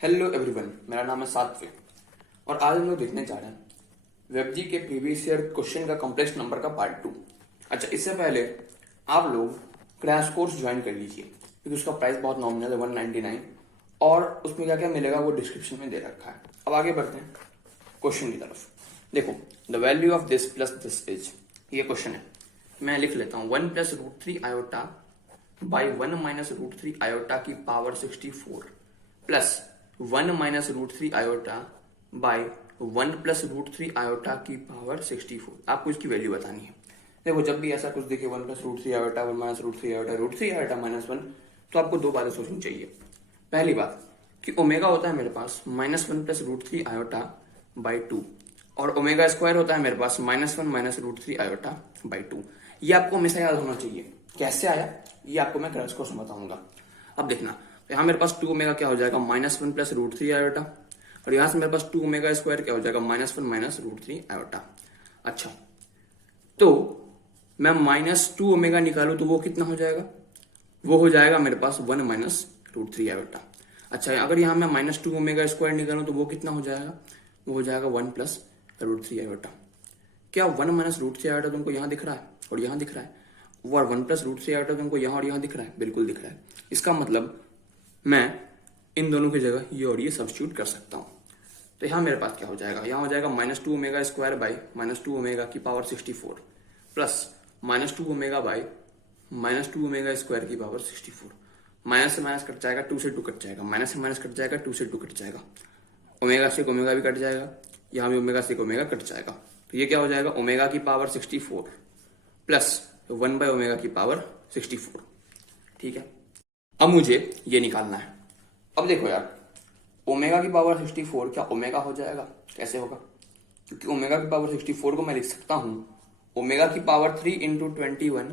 Hello everyone, मेरा नाम है सात्विक और आज हम लोग देखने जा रहे हैं वेबजी के प्रीवियस ईयर क्वेश्चन का कॉम्प्लेक्स नंबर का पार्ट 2। अच्छा, इससे पहले आप लोग क्रैश कोर्स ज्वाइन कर लीजिए क्योंकि उसका प्राइस बहुत नॉमिनल है 199 और उसमें क्या क्या मिलेगा वो डिस्क्रिप्शन में दे रखा है। अब आगे बढ़ते हैं क्वेश्चन की तरफ। देखो, the value of this plus this is, ये क्वेश्चन है। मैं लिख लेता हूँ 1 + √3 आयोटा बाई 1 - √3 आयोटा की power 64 plus 1 - √3 iota by 1 + √3 iota की पावर 64। आपको इसकी वैल्यू बतानी है। देखो, जब भी ऐसा कुछ दिखे 1 + √3 आयोटा 1 - √3 आयोटा √3 आयोटा -1, तो आपको दो बातें सोचनी चाहिए। पहली बात कि ओमेगा होता है मेरे पास -1 + √3 आयोटा बाई 2 और ओमेगा स्क्वायर होता है मेरे पास -1 - √3 आयोटा बाई 2। ये आपको हमेशा याद होना चाहिए। कैसे आया ये आपको मैं क्रैश कोर्स में बताऊंगा। अब देखना, तो यहाँ मेरे पास 2 ओमेगा क्या हो जाएगा -1 + √3 आयोटा और यहां से मेरे पास 2 ओमेगा स्क्वायर क्या हो जाएगा -1 - √3 आयोटा। अच्छा, तो मैं -2 ओमेगा निकालू तो वो कितना हो जाएगा? वो हो जाएगा मेरे पास 1 - √3 आयोटा। अच्छा, अगर यहां मैं -2 ओमेगा स्क्वायर निकालू तो वो कितना हो जाएगा? वो हो जाएगा 1 + √3 आयोटा। क्या 1 - √3 आयोटा तुमको यहां दिख रहा है और यहां दिख रहा है? और 1 + √3 आयोटा तुमको यहां और यहां दिख रहा है? बिल्कुल दिख रहा है। इसका मतलब मैं इन दोनों की जगह ये और ये सब्स्टिट्यूट कर सकता हूं। तो यहां मेरे पास क्या हो जाएगा? यहां हो जाएगा -2 ओमेगा स्क्वायर बाई -2 ओमेगा की power 64 plus -2 omega by -2 omega square की पावर 64। माइनस से माइनस कट जाएगा, 2 से 2 कट जाएगा, माइनस से माइनस कट जाएगा, 2 से 2 कट जाएगा, ओमेगा से ओमेगा भी कट जाएगा, यहां भी ओमेगा से ओमेगा कट जाएगा। तो ये क्या हो जाएगा? ओमेगा की पावर 64 प्लस 1/ओमेगा की पावर 64। ठीक है, अब मुझे ये निकालना है। अब देखो यार, ओमेगा की पावर 64 क्या ओमेगा हो जाएगा? कैसे होगा? क्योंकि ओमेगा की पावर 64 को मैं लिख सकता हूं ओमेगा की पावर 3 × 21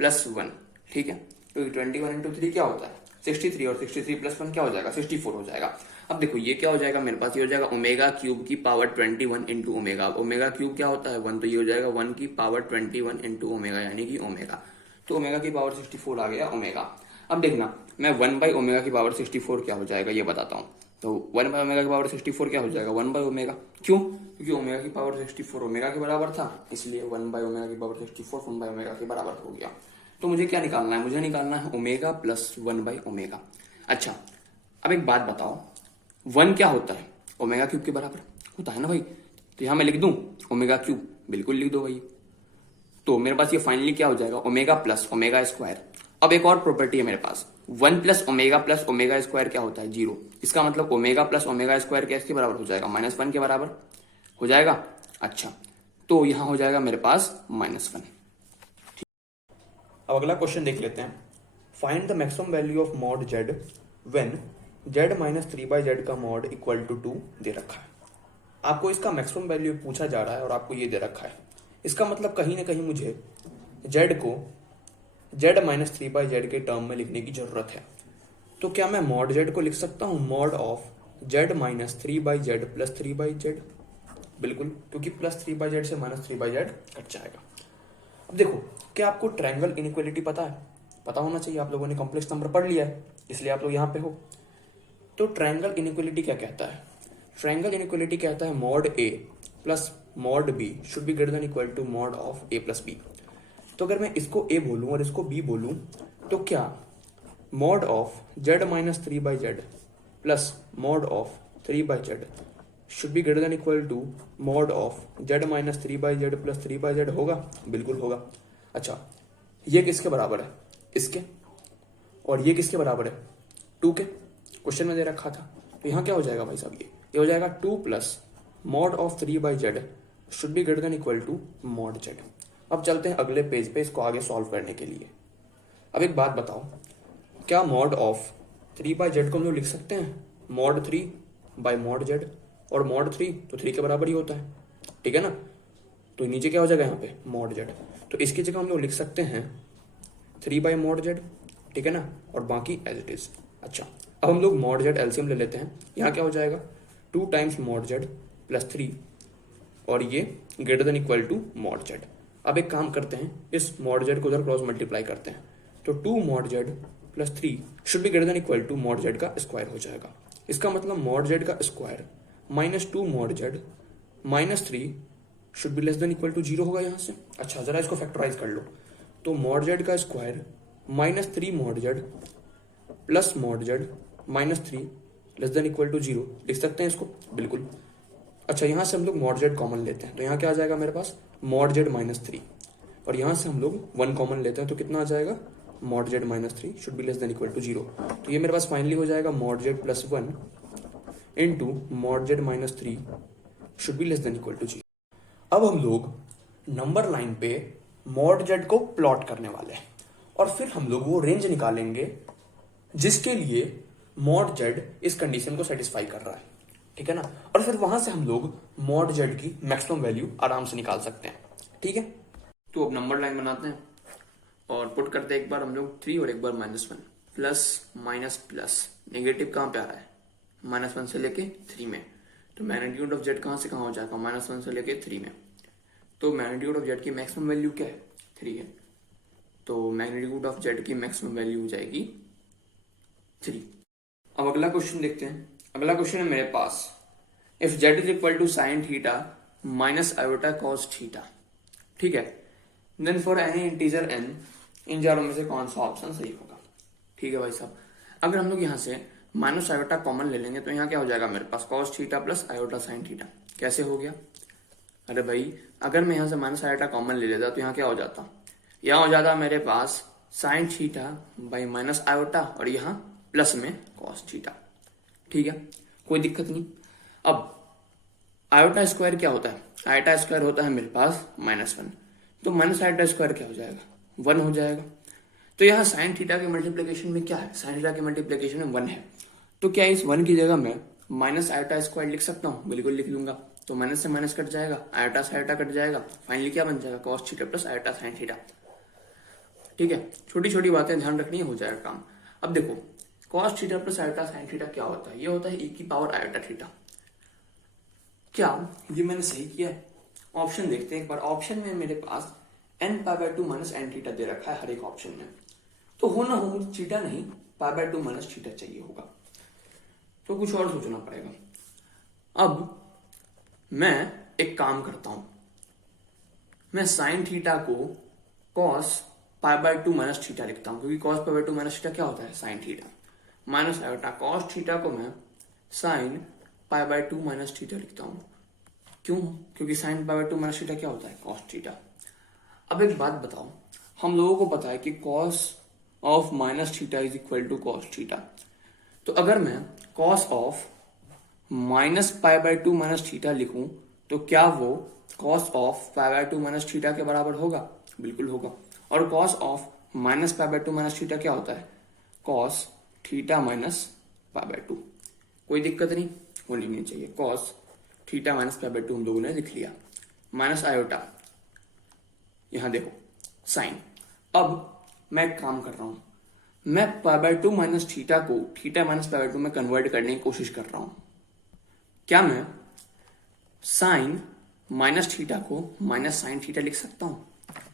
+ 1। ठीक है, क्योंकि 21 × 3 क्या होता है? 63 और 63 + 1 क्या हो जाएगा? 64 हो जाएगा। अब देखो ये क्या हो जाएगा मेरे पास? ये हो जाएगा ओमेगा क्यूब की पावर 21 × ओमेगा। ओमेगा क्यूब क्या होता है? 1। तो ये हो जाएगा 1 की पावर 21 × ओमेगा, यानी कि ओमेगा। तो ओमेगा की पावर 64 आ गया ओमेगा। अब देखना, मैं 1/ओमेगा की पावर 64 क्या हो जाएगा ये बताता हूँ। तो 1/ओमेगा की पावर 64 क्या हो जाएगा? 1/ओमेगा। क्यों? क्योंकि ओमेगा की पावर 64 ओमेगा के बराबर था, इसलिए 1/ओमेगा की पावर 64 1/ओमेगा के बराबर हो गया। तो मुझे क्या निकालना है? मुझे निकालना है ओमेगा प्लस 1/ओमेगा। अच्छा, अब एक बात बताओ, 1 क्या होता है? ओमेगा क्यूब के बराबर होता है ना भाई। तो यहां मैं लिख दूं ओमेगा क्यूब, बिल्कुल लिख दो भाई। तो मेरे पास ये फाइनली क्या हो जाएगा? Omega plus omega square. अब एक और प्रॉपर्टी है मेरे पास, 1 + ओमेगा प्लस ओमेगा स्क्वायर क्या होता है? 0। इसका मतलब ओमेगा प्लस ओमेगा स्क्वायर क्या इसके बराबर हो जाएगा? -1 के बराबर हो जाएगा। अच्छा, तो यहां हो जाएगा मेरे पास -1। अब अगला क्वेश्चन देख लेते हैं। Find the maximum value of mod Z when z - 3/z का मॉड इक्वल टू 2 दे रखा है। आपको इसका मैक्सिमम वैल्यू पूछा जा रहा है और आपको ये दे रखा है। इसका मतलब कहीं ना कहीं मुझे z को z - 3/z के टर्म में लिखने की जरूरत है। तो क्या मैं मॉड z को लिख सकता हूं mod of z - 3/z plus 3/z? बिल्कुल, क्योंकि प्लस 3/z से -3/z कट जाएगा। अब देखो, क्या आपको ट्रायंगल इनइक्वालिटी पता है? पता होना चाहिए, आप लोगों ने कॉम्प्लेक्स नंबर पढ़ लिया है, इसलिए आप लोग यहाँ पे हो। तो ट्रायंगल इनइक्वालिटी क्या कहता है? ट्रायंगल इनइक्वालिटी कहता है mod a plus mod b should be greater than equal to mod of a plus b। तो अगर मैं इसको a बोलूं और इसको b बोलूं, तो क्या mod of z - 3/z plus mod of 3/z should be greater than equal to mod of z - 3/z plus 3/z होगा? बिल्कुल होगा। अच्छा, ये किसके बराबर है? इसके। और ये किसके बराबर है? 2 के। क्वेश्चन में दे रखा था। तो यहाँ क्या हो जाएगा भाई साहब? ये हो जाएगा 2 plus mod of 3/z should be greater than equal to mod z। अब चलते हैं अगले पेज पे इसको आगे सॉल्व करने के लिए। अब एक बात बताओ, क्या मॉड ऑफ 3/z को हम लोग लिख सकते हैं मॉड 3/मॉड z? और मॉड 3 तो 3 के बराबर ही होता है, ठीक है ना? तो नीचे क्या हो जाएगा यहाँ पे? Mod z। तो इसकी जगह हम लोग लिख सकते हैं 3/मॉड z, ठीक है ना? और बाकी एज इट इज। अच्छा, अब हम लोग मॉड z एलसीएम ले लेते हैं। यहाँ क्या हो जाएगा? 2 टाइम्स मॉड z प्लस 3 और ये greater than equal to mod z। अब एक काम करते हैं, इस मॉड z को उधर क्रॉस मल्टीप्लाई करते हैं। तो 2 mod z plus 3 should be greater than equal to mod z का स्क्वायर हो जाएगा। इसका मतलब मॉड जेड का square -2 mod z -3 should be less than equal to 0 होगा यहाँ से। अच्छा जरा इसको फैक्टराइज कर लो, तो मॉड जेड का square -3 mod z plus mod z -3 less than equal to 0 लिख सकते हैं इसको, बिल्कुल। अच्छा यहाँ से हम लोग मॉड जेड कॉमन लेते हैं, तो यहाँ क्या आ जाएगा मेरे पास मॉड जेड -3, और यहाँ से हम लोग 1 कॉमन लेते हैं, तो कितना आ जाएगा mod z -3 should be less than equal to 0। तो ये मेरे पास फाइनली हो जाएगा mod z +1 into mod z -3 should be less than equal to 0। अब हम लोग नंबर लाइन पे मॉड जेड को प्लॉट करने वाले हैं, और फिर हम लोग वो रेंज निकालेंगे जिसके लिए मॉड जेड इस कंडीशन को सेटिस्फाई कर रहा है, ठीक है ना। और फिर वहां से हम लोग मॉड जेड की मैक्सिमम वैल्यू आराम से निकाल सकते हैं, ठीक है। तो अब नंबर लाइन बनाते हैं और पुट करते हैं, एक बार हम लोग 3 और एक बार -1, प्लस माइनस प्लस, नेगेटिव कहाँ पे आ रहा है -1 से लेके 3 में, तो मैग्नीट्यूड ऑफ जेड कहाँ से कहाँ हो जाएगा -1 से लेके 3 में, तो मैग्नीट्यूड ऑफ जेड की मैक्सिमम वैल्यू क्या है 3 है, तो मैग्नीट्यूड ऑफ जेड की मैक्सिमम वैल्यू हो जाएगी 3। अब अगला क्वेश्चन देखते हैं। अगला क्वेश्चन है मेरे पास, if Z is equal to sine theta minus iota cos theta, ठीक है, then for any integer n इन चारों में से कौन सा ऑप्शन सही होगा। ठीक है भाई साहब, अगर हम लोग यहाँ से माइनस आयोटा कॉमन ले लेंगे तो यहाँ क्या हो जाएगा मेरे पास cos theta plus iota sine theta. कैसे हो गया, अरे भाई अगर मैं यहाँ से माइनस आयोटा कॉमन ले लेता तो यहाँ क्या हो जाता, यहाँ हो जाता मेरे पास sine theta by minus iota और यहाँ प्लस में कॉस थीटा। ठीक है, कोई दिक्कत नहीं। अब आयोटा स्क्वायर क्या होता है, आयोटा स्क्वायर होता है मेरे पास -1, तो माइनस आयोटा स्क्वायर क्या हो जाएगा 1 हो जाएगा। तो यहाँ साइन थीटा के मल्टीप्लीकेशन में क्या है, साइन थीटा के मल्टीप्लीकेशन में 1 है, तो क्या इस 1 की जगह मैं माइनस आयोटा स्क्वायर लिख सकता हूँ, बिल्कुल लिख लूंगा। तो माइनस से माइनस कट जाएगा, आयोटा से आयोटा कट जाएगा, फाइनली क्या बन जाएगा cos theta plus iota sine theta. ठीक है, छोटी छोटी बातें ध्यान रखनी, हो जाएगा काम। अब देखो cos theta plus iota sine theta क्या होता है, ये होता है e की पावर आयोटा थीटा। क्या ये मैंने सही किया है, ऑप्शन देखते हैं एक बार। ऑप्शन में मेरे पास n/2 माइनस एन थीटा दे रखा है हर एक ऑप्शन में, तो हो ना हो थीटा नहीं π/2 माइनस थीटा चाहिए होगा, तो कुछ और सोचना पड़ेगा। अब मैं एक काम करता हूं, मैं साइन थीटा को कॉस π/2 माइनस थीटा लिखता हूं, क्योंकि कॉस π/2 माइनस थीटा क्या होता है sign theta, minus iota cos theta को मैं साइन π/2 माइनस थीटा लिखता हूं। क्यों, क्योंकि साइन π/2 माइनस थीटा क्या होता है कॉस थीटा। अब एक बात बताओ, हम लोगों को पता है कि cos of minus theta is equal to cos theta, तो अगर मैं cos of minus π/2 minus theta लिखूं तो क्या वो कॉस ऑफ π/2 माइनस थीटा के बराबर होगा, बिल्कुल होगा। और cos of minus π/2 minus theta क्या होता है कॉस थीटा माइनस π/2, कोई दिक्कत नहीं, होनी नहीं चाहिए। कॉस थीटा माइनस π/2 हम लोगों ने लिख लिया, माइनस आयोटा, यहां देखो साइन। अब मैं एक काम कर रहा हूं, मैं π/2 माइनस थीटा को थीटा माइनस π/2 में कन्वर्ट करने की कोशिश कर रहा हूं। क्या मैं साइन माइनस थीटा को माइनस साइन थीटा लिख सकता हूं,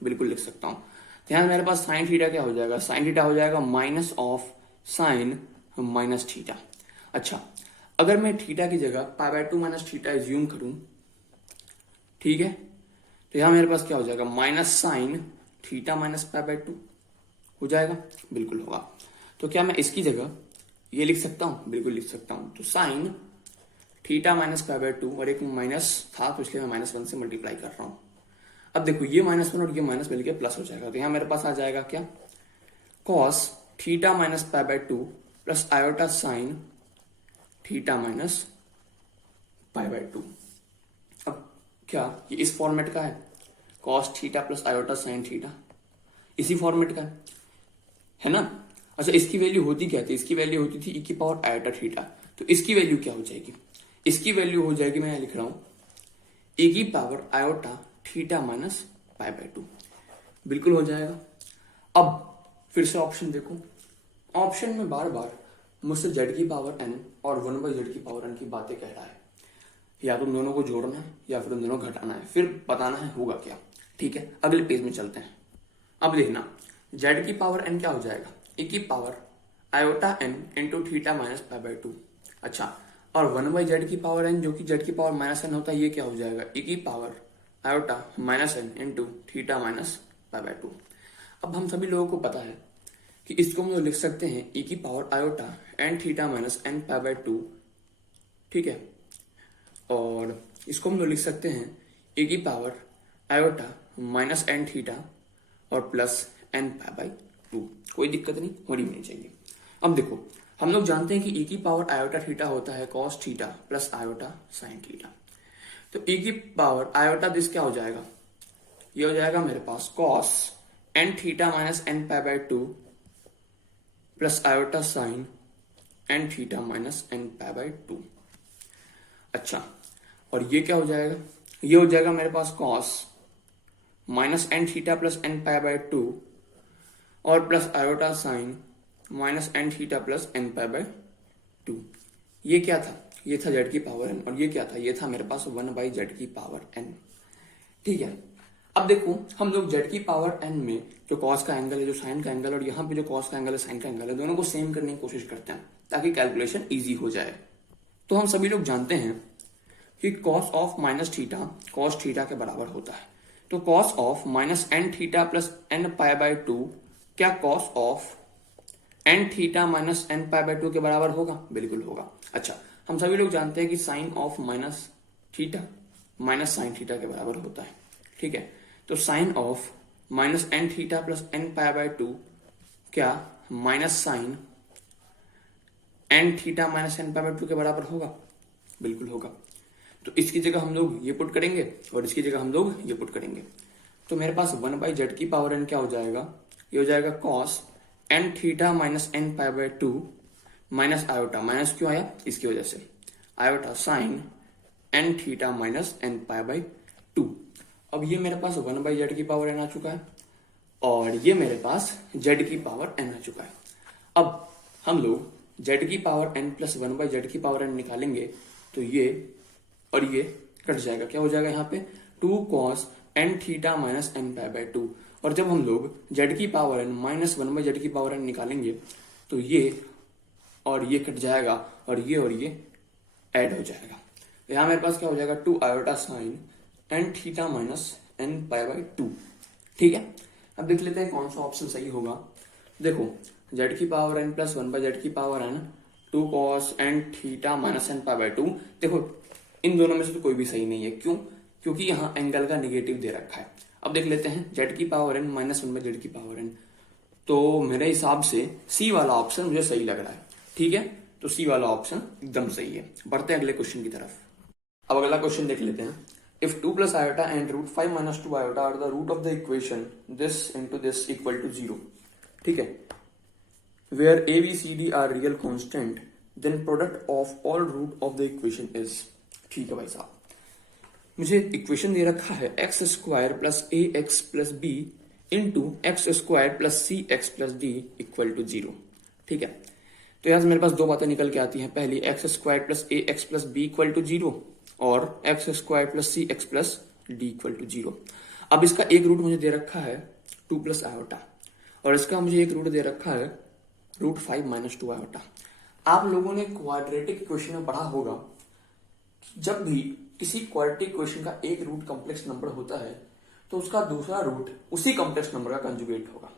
बिल्कुल लिख सकता हूं। ध्यान, मेरे पास साइन थीटा क्या हो जाएगा, साइन थीटा हो जाएगा minus of sine minus theta. अच्छा, अगर मैं थीटा की जगह π/2 माइनस थीटा एज्यूम करूं, ठीक है, तो यहां मेरे पास क्या हो जाएगा माइनस साइन थीटा माइनस π/2 हो जाएगा, बिल्कुल होगा। तो क्या मैं इसकी जगह ये लिख सकता हूं, बिल्कुल लिख सकता हूं। तो साइन थीटा माइनस π/2 और एक माइनस था तो इसलिए मैं -1 से मल्टीप्लाई कर रहा हूं। अब देखो ये -1 और ये माइनस मिलकर प्लस हो जाएगा, तो यहां मेरे पास आ जाएगा क्या cos theta minus π/2 plus iota sine theta minus π/2। अब क्या ये इस फॉर्मेट का है, cos theta plus iota sine theta इसी फॉर्मेट का है ना। अच्छा, इसकी वैल्यू होती क्या थी, इसकी वैल्यू होती थी e की पावर आयोटा थीटा, तो इसकी वैल्यू क्या हो जाएगी, इसकी वैल्यू हो जाएगी, मैं यहां लिख रहा हूं e की पावर आयोटा थीटा माइनस π/2, बिल्कुल हो जाएगा। अब फिर से ऑप्शन देखो, ऑप्शन में बार बार मुझसे z की पावर n और 1/z की पावर n की बातें कह रहा है, या तो दोनों को जोड़ना है या फिर उन दोनों को घटाना है, फिर बताना है होगा क्या। ठीक है, अगले पेज में चलते हैं। अब देखना z की पावर n क्या हो जाएगा e की power iota n into theta minus π/2। अच्छा, और 1/z की पावर n जो कि z की पावर माइनस n होता है, ये क्या हो जाएगा, e की power iota minus n into theta minus π/2। अब हम सभी लोगों को पता है कि इसको हम लोग लिख सकते हैं e की power iota n theta minus n π/2, ठीक है। और इसको हम लोग लिख सकते हैं e की power iota minus n theta और प्लस n π/2। कोई दिक्कत नहीं, होनी नहीं चाहिए। अब देखो, हम लोग जानते हैं कि e की पावर आयोटा थीटा होता है cos theta plus iota sine theta. तो e की पावर आयोटा दिस क्या हो जाएगा, ये हो जाएगा मेरे पास cos n theta minus n π/2 plus iota sine n theta minus n π/2। अच्छा, और ये क्या हो जाएगा, ये हो जाएगा मेरे पास cos minus n theta plus n π/2 और plus iota sign minus n theta plus n π/2। ये क्या था, ये था z की पावर n, और ये क्या था, ये था मेरे पास 1/z की पावर n, ठीक है। अब देखो, हम लोग z की पावर n में जो cos का एंगल है, जो साइन का एंगल, और यहाँ पे जो cos का एंगल है, साइन का एंगल है, दोनों को सेम करने की कोशिश करते हैं ताकि कैलकुलेशन इजी हो जाए। तो हम सभी लोग जानते हैं कि cos of minus theta cos theta के बराबर होता है। तो cos of minus n theta plus n π/2 क्या cos of n theta minus n π/2 के बराबर होगा? बिल्कुल होगा। अच्छा, हम सभी लोग जानते हैं कि sine of minus theta minus sine theta के बराबर होता है, ठीक है। तो sine of minus n theta plus n π/2 क्या minus sine n theta minus n π/2 के बराबर होगा? बिल्कुल होगा। तो इसकी जगह हम लोग ये पुट करेंगे और इसकी जगह हम लोग ये पुट करेंगे। तो मेरे पास 1/z की पावर n क्या हो जाएगा, ये हो जाएगा cos n theta minus n π/2 minus iota, minus क्यों आया, इसकी वजह से, iota sine n theta minus n π/2। अब ये मेरे पास 1/z की पावर n आ चुका है और ये मेरे पास z की पावर n आ चुका है। अब हम लोग z की पावर n प्लस 1/z की पावर n निकालेंगे तो ये और ये कट जाएगा, क्या हो जाएगा यहाँ पे 2 cos n theta minus n π/2। और जब हम लोग z की पावर n माइनस 1/z की पावर n निकालेंगे तो ये और ये कट जाएगा और ये ऐड हो जाएगा। तो यहाँ मेरे पास क्या हो जाएगा 2 iota sine n theta minus n π/2, ठीक है। अब देख लेते हैं कौन सा ऑप्शन सही होगा। देखो, z की पावर n प्लस 1/z की power n 2 cos n theta minus n π/2। देखो, इन दोनों में से तो कोई भी सही नहीं है, क्यों, क्योंकि यहाँ एंगल का निगेटिव दे रखा है। अब देख लेते हैं z की पावर n माइनस 1/z की पावर n, तो मेरे हिसाब से सी वाला ऑप्शन मुझे सही लग रहा है, ठीक है। तो सी वाला ऑप्शन एकदम सही है। बढ़ते हैं अगले क्वेश्चन की तरफ। अब अगला क्वेश्चन देख लेते हैं। If 2 plus iota and root 5 minus 2 iota are the root of the equation this into this equal to 0, ठीक है, where A B C D are real constant, then product of all root of the equation is, ठीक है भाई साहब। मुझे equation दे रखा है X square plus A x plus B into x square plus C x plus D equal to 0, ठीक है। तो यहाँ से मेरे पास दो बातें निकल के आती हैं। पहली, x square plus A x plus b equal to 0 और x square plus C x plus D equal to 0। अब इसका एक रूट मुझे दे रखा है 2 प्लस आयोटा और इसका मुझे एक रूट दे रखा है रूट 5 माइनस 2 आयोटा। आप लोगों ने क्वाड्रेटिक इक्वेशन में पढ़ा होगा, जब भी किसी क्वाड्रेटिक इक्वेशन का एक रूट कॉम्प्लेक्स नंबर होता है तो उसका दूसरा रूट उसी कॉम्प्लेक्स नंबर का कंजुगेट होगा,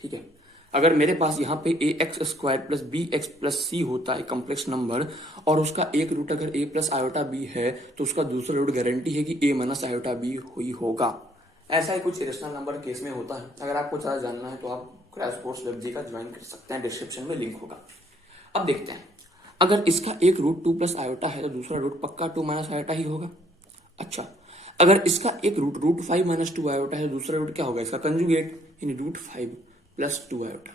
ठीक है। अगर मेरे पास यहाँ पे A X square plus B X plus C होता है कॉम्प्लेक्स नंबर और उसका एक रूट अगर ए प्लस आयोटा बी है तो उसका दूसरा रूट गारंटी है कि ए माइनस आयोटा बी हुई होगा। ऐसा ही कुछ इरेशनल नंबर केस में होता है। अगर आपको ज्यादा जानना है तो आप क्रैश कोर्स वेबजी का ज्वाइन कर सकते हैं, डिस्क्रिप्शन में लिंक होगा। अब देखते हैं, अगर इसका एक रूट 2 प्लस आयोटा है तो दूसरा रूट पक्का 2 माइनस आयोटा ही होगा। अच्छा, अगर इसका एक रूट 5 माइनस 2 आयोटा है तो दूसरा रूट क्या होगा, इसका कंजुगेट, यानी रूट 5 प्लस 2 आयोटा।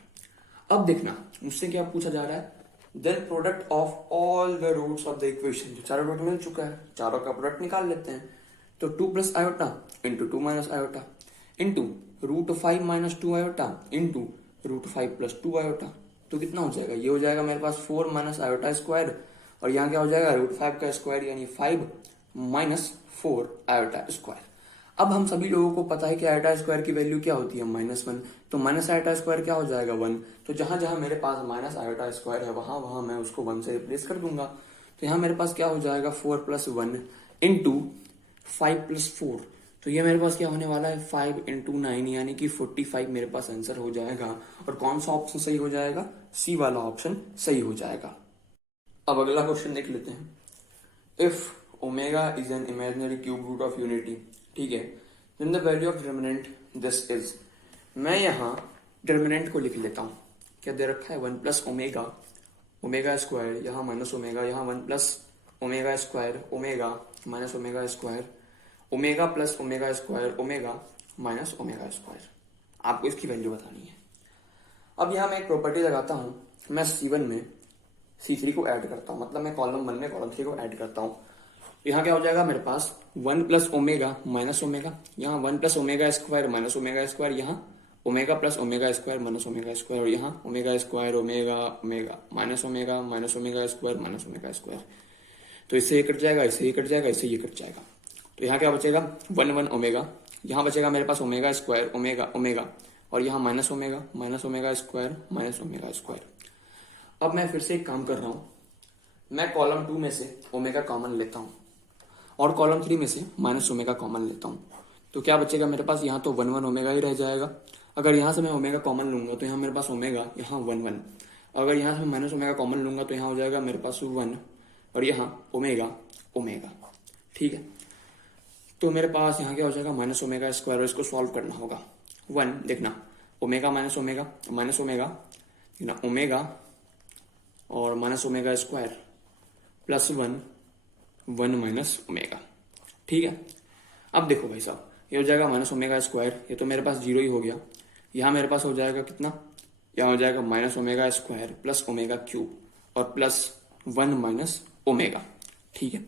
अब देखना मुझसे क्या पूछा जा रहा है, then product of all the roots of the equation. जो चारों रूट मिल चुका है, चारों का प्रोडक्ट निकाल लेते हैं। तो 2 plus iota into 2 minus iota into root 5 minus 2 iota into root 5 plus 2 iota. तो कितना हो जाएगा, ये हो जाएगा मेरे पास 4 माइनस आयोटा स्क्वायर और यहाँ क्या हो जाएगा रूट 5 का स्क्वायर यानी 5 माइनस 4 आयोटा स्क्वायर। अब हम सभी लोगों को पता है कि आयोटा स्क्वायर की वैल्यू क्या होती है, -1। तो माइनस आयोटा स्क्वायर क्या हो जाएगा, 1। तो जहां जहां मेरे पास माइनस आयोटा स्क्वायर है वहां वहां मैं उसको 1 से रिप्लेस कर दूंगा। तो यहाँ मेरे पास क्या हो जाएगा, 4 + 1 इंटू 5 + 4। तो ये मेरे पास क्या होने वाला है, 5 × 9 यानी कि 45 मेरे पास आंसर हो जाएगा। और कौन सा ऑप्शन सही हो जाएगा, सी वाला ऑप्शन सही हो जाएगा। अब अगला क्वेश्चन देख लेते हैं। If omega is an imaginary cube root of unity, ठीक है, then the value of determinant this is. मैं यहाँ डिटरमिनेंट को लिख लेता हूँ। क्या दे रखा है, 1 + ओमेगा, ओमेगा स्क्वायर, यहाँ माइनस ओमेगा, यहाँ 1 + omega square, omega minus omega square, omega + omega square, omega minus omega square. आपको इसकी वैल्यू बतानी है। अब यहाँ मैं एक प्रॉपर्टी लगाता हूँ, मैं C1 में C3 को ऐड करता हूँ, मतलब मैं कॉलम 1 में कॉलम 3 को ऐड करता हूँ। यहाँ क्या हो जाएगा मेरे पास, 1 + ओमेगा माइनस ओमेगा, यहाँ 1 + omega square minus omega square, यहाँ omega + omega square minus omega square, और यहाँ omega square omega omega minus omega square minus omega square. तो इससे ये कट जाएगा, इससे ये कट जाएगा, इससे ये कट जाएगा। तो यहाँ क्या बचेगा, 1 ओमेगा, यहाँ बचेगा मेरे पास ओमेगा स्क्वायर ओमेगा ओमेगा, और यहाँ minus omega square minus omega square. अब मैं फिर से एक काम कर रहा हूँ, मैं कॉलम 2 में से ओमेगा कॉमन लेता हूँ और कॉलम 3 में से माइनस ओमेगा कॉमन लेता हूँ। तो क्या बचेगा मेरे पास, यहाँ तो 1 ओमेगा ही रह जाएगा। अगर यहाँ से मैं ओमेगा कॉमन लूंगा तो यहाँ मेरे पास ओमेगा, यहाँ 1। अगर यहाँ से मैं माइनस ओमेगा कॉमन लूंगा तो यहाँ हो जाएगा मेरे पास 1, और यहाँ ओमेगा ओमेगा, ठीक है। तो मेरे पास यहाँ क्या हो जाएगा, माइनस ओमेगा स्क्वायर, और इसको सॉल्व करना होगा। 1 देखना, ओमेगा माइनस ओमेगा देखना, ओमेगा और minus omega square plus 1 minus omega, ठीक है। अब देखो भाई साहब, ये हो जाएगा माइनस ओमेगा स्क्वायर, ये तो मेरे पास 0 ही हो गया। यहाँ मेरे पास हो जाएगा कितना, यहाँ हो जाएगा minus omega square plus omega cube और प्लस 1 माइनस ओमेगा, ठीक है।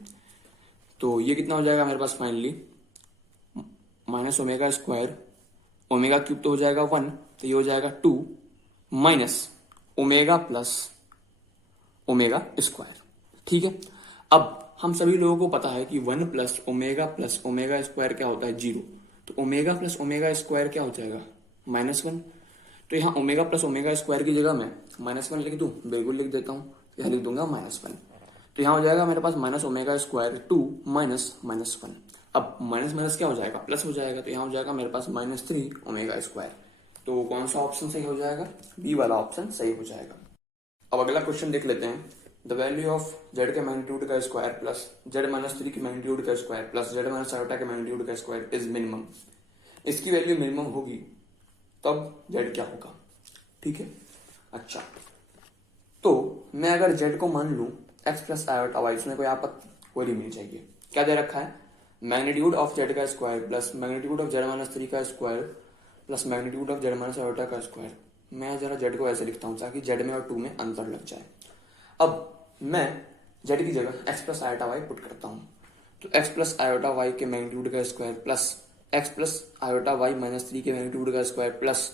तो ये कितना हो जाएगा मेरे पास finally, minus omega square omega cube तो हो जाएगा 1, तो ये हो जाएगा 2 minus omega plus omega square, ठीक है। अब हम सभी लोगों को पता है कि 1 + ओमेगा स्क्वायर क्या होता है, 0। तो ओमेगा + ओमेगा स्क्वायर क्या हो जाएगा, -1। तो यहाँ ओमेगा + ओमेगा स्क्वायर की जगह मैं -1 लिख दूं, बिल्कुल लिख देता हूँ, यहाँ लिख दूंगा -1। तो यहाँ हो जाएगा मेरे पास माइनस ओमेगा स्क्वायर 2 माइनस -1। अब माइनस माइनस क्या हो जाएगा, प्लस हो जाएगा। तो यहाँ हो जाएगा मेरे पास -3 ओमेगा स्क्वायर। तो कौन सा ऑप्शन सही हो जाएगा, बी वाला ऑप्शन सही हो जाएगा। अब अगला क्वेश्चन देख लेते हैं। द वैल्यू ऑफ जेड के मैग्नीट्यूड का स्क्वायर प्लस Z-3 के मैग्नीट्यूड का स्क्वायर प्लस Z-i के मैग्नीट्यूड का स्क्वायर इज मिनिमम। इसकी वैल्यू मिनिमम होगी तब जेड क्या होगा, ठीक है। अच्छा, तो मैं अगर जेड को मान लूं x + i/y, इसमें कोई आपत्ति कोई नहीं मिल जाएगी। क्या दे रखा है, मैग्नीट्यूड ऑफ जेड का square plus magnitude of Z-3 का square plus magnitude of Z-i का स्क्वायर। मैं जरा जेड को ऐसे लिखता हूँ ताकि जेड में और 2 में अंतर लग जाए। अब मैं जेड की जगह x + i/y पुट करता हूँ। तो x + i/y के मैग्नीट्यूड का स्क्वायर प्लस x + i/y -3 के मैग्नीट्यूड का square plus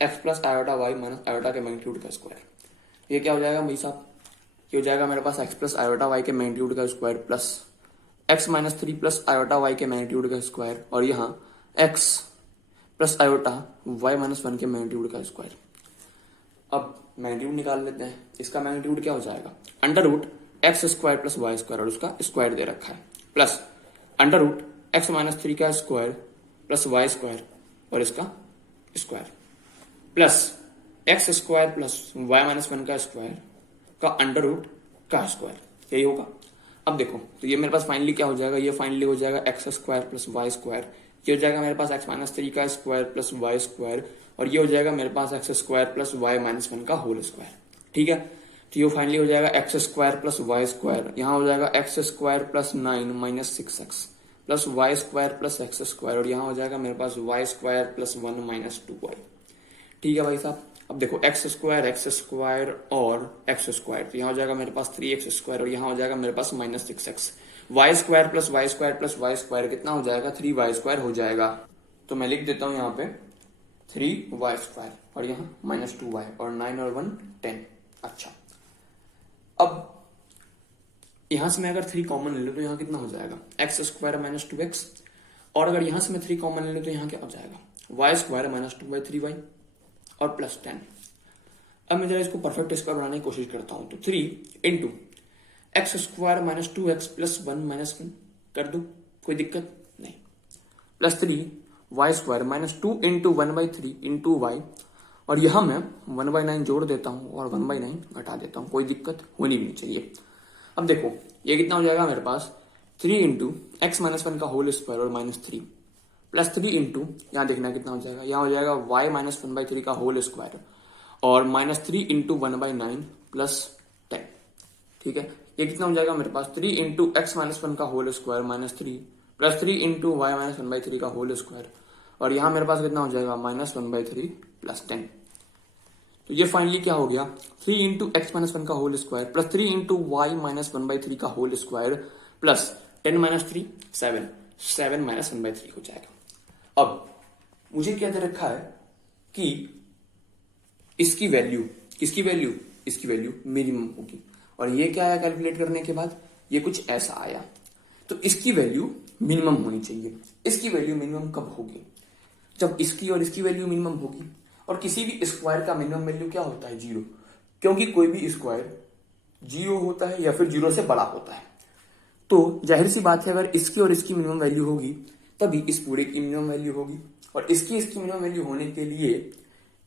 x + i/y - i के मैग्नीट्यूड का स्क्वायर। ये क्या हो जाएगा भाई साहब, ये हो जाएगा मेरे पास x + i/y के मैग्नीट्यूड का स्क्वायर प्लस x - 3 + i/y के मैग्नीट्यूड का स्क्वायर, और यहाँ x + i/y - 1 के मैग्नीट्यूड का स्क्वायर। अब मैग्नीट्यूड निकाल लेते हैं। इसका मैग्नीट्यूड क्या हो जाएगा, √x² + y² और उसका स्क्वायर दे रखा है, प्लस √x - 3 का स्क्वायर प्लस y² और इसका स्क्वायर, प्लस x² + y - 1 का स्क्वायर का अंडर का स्क्वायर। यही होगा। अब देखो, तो ये मेरे पास फाइनली क्या हो जाएगा, ये फाइनली हो जाएगा x² + y²। ये हो जाएगा मेरे पास x - 3 का स्क्वायर प्लस y², और ये हो जाएगा मेरे पास x² + y - 1 का होल स्क्वायर, ठीक है। तो ये फाइनली हो जाएगा x² + y², यहाँ हो जाएगा x² + 9 - 6x plus y² + x², और यहाँ हो जाएगा मेरे पास y² + 1 - 2y, ठीक है भाई साहब। अब देखो x² और x², तो यहाँ हो जाएगा मेरे पास 3x² और यहाँ हो जाएगा मेरे पास -6x। y² + y² + y² कितना हो जाएगा, 3y² हो जाएगा। तो मैं लिख देता हूँ यहाँ पे 3y² और यहाँ -2y, और 9 और 1 10। अच्छा, अब यहाँ से मैं अगर 3 कॉमन ले लूँ तो यहाँ कितना हो जाएगा, x² - 2x और अगर यहां से मैं 3 कॉमन ले लूं तो यहाँ क्या हो जाएगा, वाई स्क्वायर माइनस 2/3y और प्लस 10। अब मैं जरा इसको परफेक्ट स्क्वायर बनाने की कोशिश करता हूं, तो 3 into x square minus 2x plus 1 minus 1 कर दू, कोई दिक्कत नहीं, plus 3 y square minus 2 into 1/3 into y, और यहां मैं 1/9 जोड़ देता हूं और 1/9 घटा देता हूं, कोई दिक्कत होनी भी नहीं चाहिए। अब देखो ये कितना हो जाएगा मेरे पास, 3 इंटू एक्स माइनस 1 का होल स्क्वायर और माइनस 3 प्लस 3 इंटू, यहाँ देखना कितना हो जाएगा, यहाँ हो जाएगा वाई माइनस 1/3 का होल स्क्वायर और माइनस 3 इंटू 1/9 प्लस 10। ठीक है, ये कितना हो जाएगा मेरे पास, 3 इंटू एक्स माइनस 1 का whole square minus 3 plus 3 into y minus 1/3 का होल स्क्वायर, और यहां मेरे पास कितना हो जाएगा, माइनस 1/3 प्लस 10। तो ये फाइनली क्या हो गया, 3 इंटू एक्स माइनस 1 का whole square plus 3 into y minus 1/3 का whole square plus 10 minus 3 7 minus 1/3 हो जाएगा। अब मुझे क्या दे रखा है कि इसकी वैल्यू, किसकी वैल्यू, इसकी वैल्यू मिनिमम होगी, और ये क्या आया कैलकुलेट करने के बाद, ये कुछ ऐसा आया, तो इसकी वैल्यू मिनिमम होनी चाहिए। इसकी वैल्यू मिनिमम कब होगी, जब इसकी और इसकी वैल्यू मिनिमम होगी, और किसी भी स्क्वायर का मिनिमम वैल्यू क्या होता है, 0, क्योंकि कोई भी स्क्वायर 0 होता है या फिर 0 से बड़ा होता है। तो जाहिर सी बात है अगर इसकी और इसकी मिनिमम वैल्यू होगी तभी इस पूरे की मिनिमम वैल्यू होगी, और इसकी मिनिमम वैल्यू होने के लिए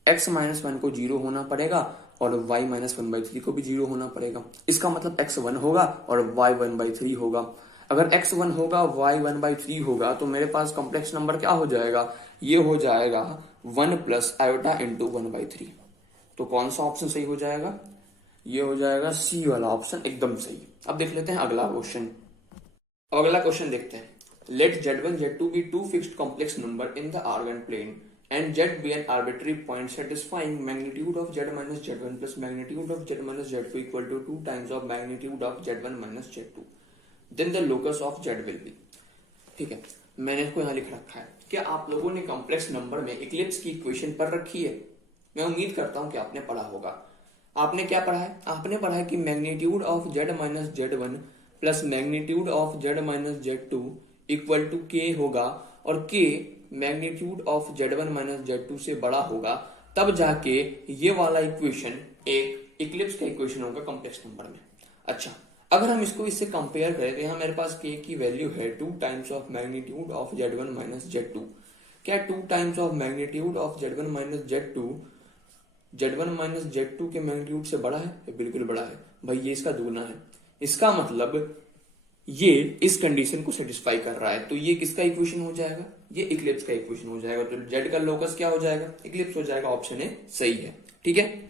x माइनस 1 को 0 होना पड़ेगा और y माइनस 1/3 को भी 0 होना पड़ेगा। इसका मतलब x 1 होगा और y 1/3 होगा। अगर x 1 होगा y 1/3 होगा तो मेरे पास कॉम्प्लेक्स नंबर क्या हो जाएगा, ये हो जाएगा 1 प्लस आयोटा इंटू 1/3। तो कौन सा ऑप्शन सही हो जाएगा, ये हो जाएगा सी वाला ऑप्शन एकदम सही। अब देख लेते हैं अगला क्वेश्चन। अगला क्वेश्चन देखते हैं, late z1 z2 be two fixed complex number in the Argand plane and z be an arbitrary point satisfying magnitude of z minus z1 plus magnitude of z minus z2 equal to 2 times of magnitude of z1 minus z2, then the locus of z will be। ठीक है, मैंने इसको यहाँ लिख रखा है। क्या आप लोगों ने कॉम्प्लेक्स नंबर में इक्लिप्स की इक्वेशन पढ़ रखी है? मैं उम्मीद करता हूं कि आपने पढ़ा होगा। आपने क्या पढ़ा है, आपने पढ़ा है कि magnitude of z minus z1 plus magnitude of z minus z2 equal to k होगा, और k magnitude of z1 minus z2 से बड़ा होगा, तब जाके ये वाला इक्वेशन एक इक्लिप्स का इक्वेशन होगा कॉम्प्लेक्स नंबर में। अच्छा, अगर हम इसको इससे कंपेयर करें तो यहाँ मेरे पास k की वैल्यू है 2 times of magnitude of z1 minus z2। क्या 2 times of magnitude of z1 minus z2 z1 minus z2 के मैग्नीट्यूड से बड़ा है? बिल्कुल बड़ा है भाई, ये इसका दुगना है। इसका मतलब ये इस कंडीशन को सेटिस्फाई कर रहा है, तो ये किसका इक्वेशन हो जाएगा, ये इक्लिप्स का इक्वेशन हो जाएगा। तो z का लोकस क्या हो जाएगा, इक्लिप्स हो जाएगा। ऑप्शन ए सही है। ठीक है।